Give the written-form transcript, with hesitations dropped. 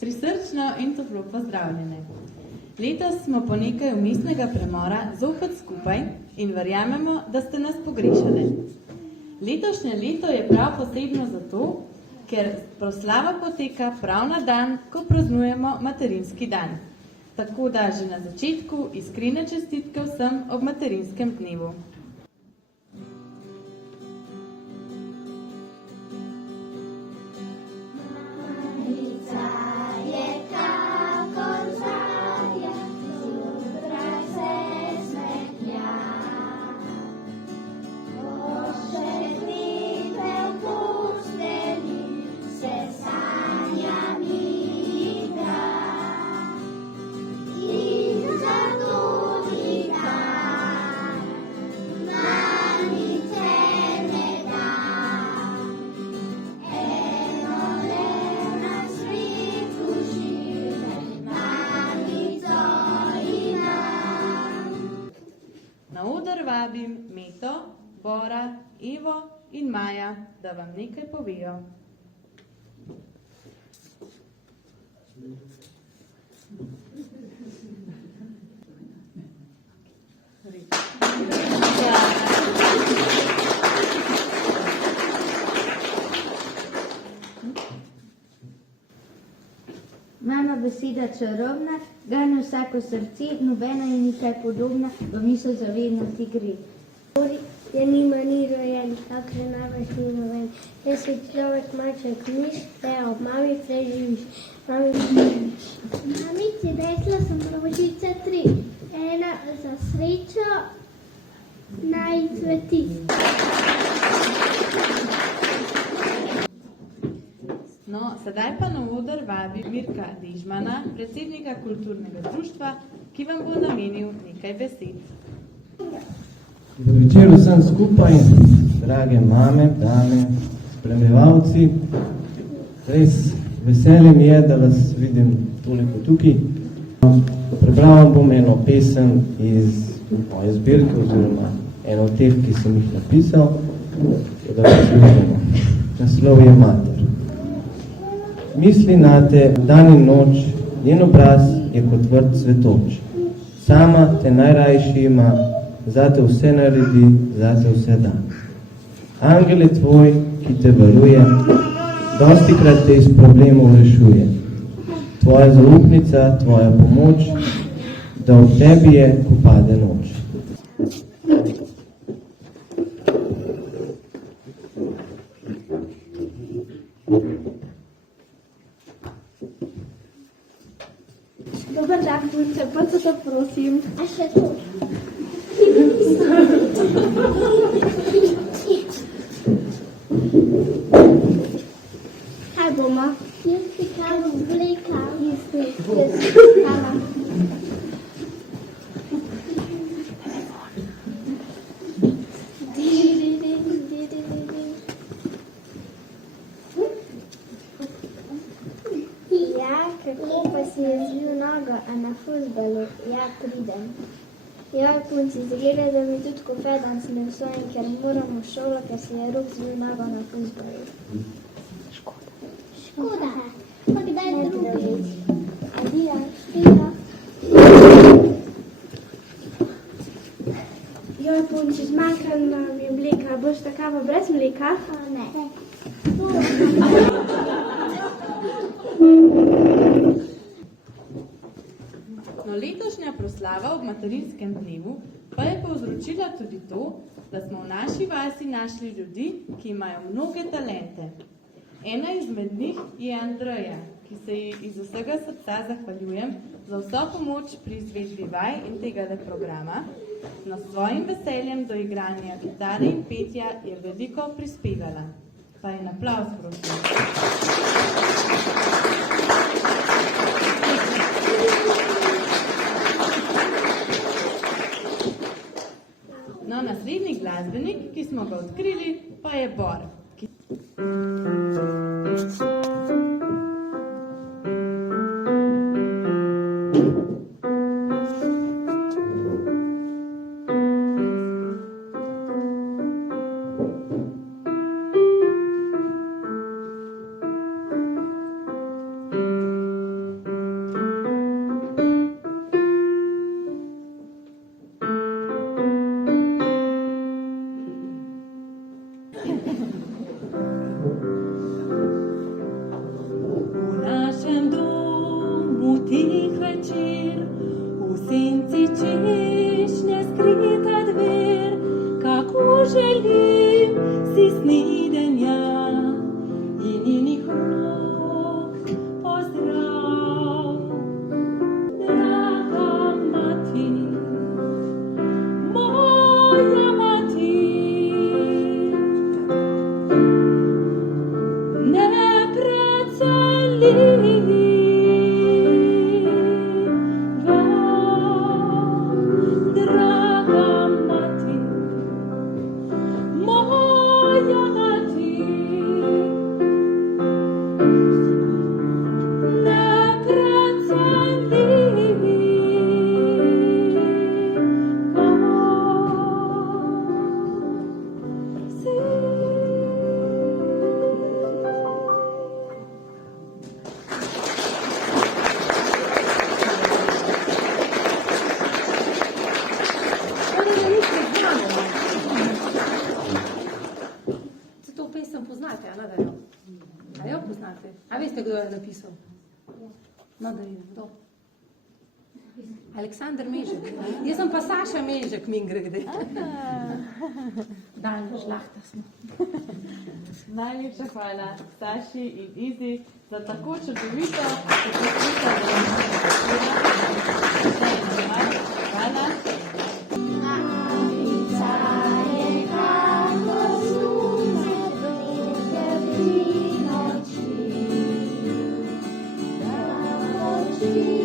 Prisrčno in toplo pozdravljene. Letos smo po nekaj vmesnega premora zopet skupaj in verjamemo, da ste nas pogrešali. Letošnje leto je prav posebno zato, ker proslava poteka prav na dan, ko praznujemo materinski dan. Tako da že na začetku iskrene čestitke vsem ob materinskem dnevu. Vabim Meto, Bora, Evo in Maja, da vam nekaj povejo. Mama beseda čarobna, gane vsako srce, nobena je nikaj podobna, v misel zavednosti gre. Je nima ni rojen, takle največ ni noven. Jaz si človek maček miš, te ob mami preživiš. Mamici rekla sem rožice 3, ena za srečo naj cveti. No, sedaj pa na oder vabi Mirka Dežmana, predsednika kulturnega društva, ki vam bo namenil nekaj besed. Dober večer vsem skupaj, drage mame, dame, spremljevalci. Res veselje mi je, da vas vidim toliko tukaj. Prebral bom eno pesem iz moje zbirke, oziroma eno od teh, ki sem jih napisal, da poslušamo. Naslov je Mater. Misli nate dan in noč, njen obraz je kot vrt cvetoč. Sama te najrajši ima, zate vse naredi, zate vse da. Angel je tvoj, ki te varuje, dostikrat te iz problemov rešuje. Tvoja zaupnica, tvoja pomoč, da v tebi je, ko pade noč. Dober dan, punce, pa se to prosim. A še to? Kaj bomo? Jaz si kaj obleka. Jaz kala. Kako pa si je zvil nogo, a na fuzbalu, ja, pridem. Ja, punci, zgleda, da mi tudi kofedan ne vsojim, ker moram v šolo, ker si je Rok zvil nogo na fuzbalu. Škoda. Pa kdaj drugič? Adija, štira. Joj, punci, zmanjkala nam je mleka. Boš takava brez mleka? Ne. No, letošnja proslava ob materinskem dnevu pa je povzročila tudi to, da smo v naši vasi našli ljudi, ki imajo mnoge talente. Ena izmed njih je Andreja, ki se ji iz vsega srca zahvaljujem za vso pomoč pri izvedbi vaj in tega programa. No, s svojim veseljem do igranja kitare in petja je veliko prispevala. Pa en aplavz, prosim. No, naslednji glasbenik, ki smo ga odkrili, pa je Bor. večer, v senci češnje skrita dver, kako želim si snidenja in njenih rok pozdrav. Draga mati, moja mati, draga mati, moja mati, to pesem poznate, a ne da jo? A jo poznate? A veste, kdo je napisal? No, da vidim, kdo? Aleksandar Mežek. Jaz sem pa Saša Mežek, mimogrede. Danes žlahta smo. Najlepša hvala Saši in Izi za tako čudovito hvala. Thank you.